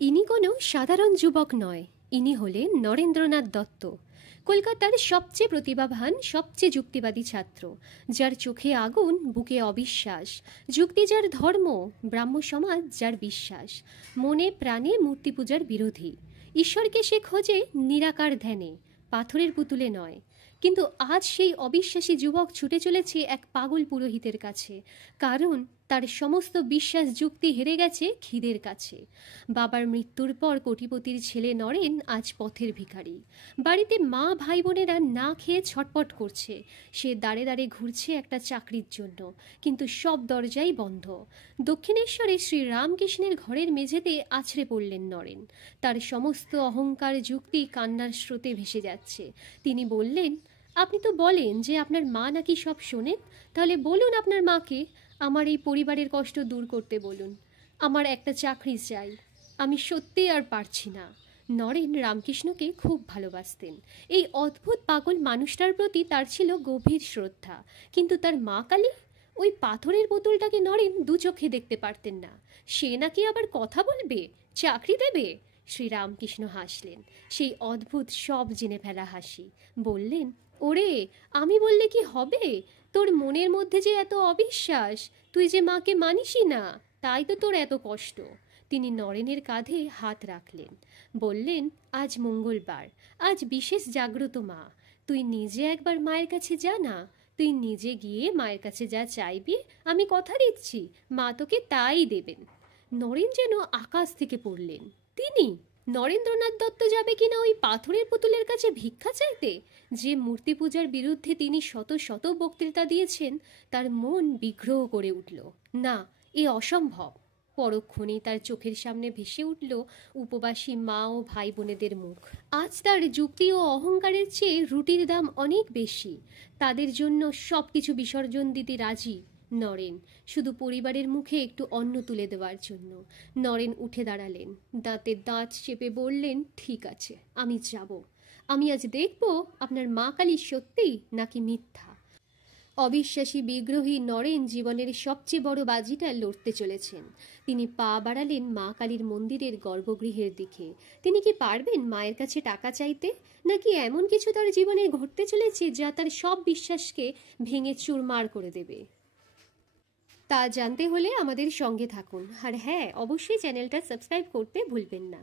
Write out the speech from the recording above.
ইনি কোনো সাধারণ যুবক নয়, ইনি হলেন নরেন্দ্রনাথ দত্ত, কলকাতার সবচেয়ে প্রতিভাবান, সবচেয়ে যুক্তিবাদী ছাত্র, যার চোখে আগুন, বুকে অবিশ্বাস, যুক্তি যার ধর্ম, ব্রাহ্ম সমাজ যার বিশ্বাস, মনে প্রাণে মূর্তি পূজার বিরোধী। ঈশ্বরকে সে খোঁজে নিরাকার ধ্যানে, পাথরের পুতুলে নয়। কিন্তু আজ সেই অবিশ্বাসী যুবক ছুটে চলেছে এক পাগল পুরোহিতের কাছে, কারণ তার সমস্ত বিশ্বাস যুক্তি হেরে গেছে খিদের কাছে। বাবার মৃত্যুর পর কোটিপতির ছেলে নরেন আজ পথের ভিখারি। বাড়িতে মা ভাই বোনেরা না খেয়ে ছটপট করছে। সে দাঁড়ে দাঁড়ে ঘুরছে একটা চাকরির জন্য, কিন্তু সব দরজাই বন্ধ। দক্ষিণেশ্বরে শ্রী রামকৃষ্ণের ঘরের মেঝেতে আছড়ে পড়লেন নরেন। তার সমস্ত অহংকার যুক্তি কান্নার স্রোতে ভেসে যাচ্ছে। তিনি বললেন, আপনি তো বলেন যে আপনার মা নাকি সব শোনেন, তাহলে বলুন আপনার মাকে আমার এই পরিবারের কষ্ট দূর করতে বলুন। আমার একটা চাকরি চাই, আমি সত্যি আর পারছি না। নরেন রামকৃষ্ণকে খুব ভালোবাসতেন। এই অদ্ভুত পাগল মানুষটার প্রতি তার ছিল গভীর শ্রদ্ধা। কিন্তু তার মা কালী, ওই পাথরের বোতলটাকে নরেন দু চোখে দেখতে পারতেন না। সে নাকি আবার কথা বলবে, চাকরি দেবে। শ্রীরামকৃষ্ণ হাসলেন, সেই অদ্ভুত সব জেনে ফেলা হাসি। বললেন, ওরে, আমি বললে কি হবে? তোর মনের মধ্যে যে এত অবিশ্বাস, তুই যে মাকে মানিসই না, তাই তো তোর এত কষ্ট। তিনি নরেনের কাঁধে হাত রাখলেন, বললেন, আজ মঙ্গলবার, আজ বিশেষ জাগ্রত মা। তুই নিজে একবার মায়ের কাছে যা না। তুই নিজে গিয়ে মায়ের কাছে যা চাইবি, আমি কথা দিচ্ছি মা তোকে তাই দেবেন। নরেন যেন আকাশ থেকে পড়লেন। তিনি, নরেন্দ্রনাথ দত্ত, যাবে কিনা ওই পাথরের পুতুলের কাছে ভিক্ষা চাইতে? যে মূর্তি পূজার বিরুদ্ধে তিনি শত শত বক্তৃতা দিয়েছেন, তার মন বিগ্রহ করে উঠল। না, এ অসম্ভব। পরক্ষণেই তার চোখের সামনে ভেসে উঠল উপবাসী মা ও ভাই বোনেদের মুখ। আজ তার যুক্তি ও অহংকারের চেয়ে রুটির দাম অনেক বেশি। তাদের জন্য সব কিছু বিসর্জন দিতে রাজি নরেন, শুধু পরিবারের মুখে একটু অন্ন তুলে দেওয়ার জন্য। নরেন উঠে দাঁড়ালেন, দাঁতে দাঁত চেপে বললেন, ঠিক আছে, আমি যাব। আমি আজ দেখব আপনার মা কালী সত্যি নাকি মিথ্যা। অবিশ্বাসী বিগ্রহী নরেন জীবনের সবচেয়ে বড় বাজিটা লড়তে চলেছেন। তিনি পা বাড়ালেন মা কালীর মন্দিরের গর্ভগৃহের দিকে। তিনি কি পারবেন মায়ের কাছে টাকা চাইতে? নাকি এমন কিছু তার জীবনে ঘটতে চলেছে যা তার সব বিশ্বাসকে ভেঙে চুরমার করে দেবে? তা জানতে হলে আমাদের সঙ্গে থাকুন। আর হ্যাঁ, অবশ্যই চ্যানেলটা সাবস্ক্রাইব করতে ভুলবেন না।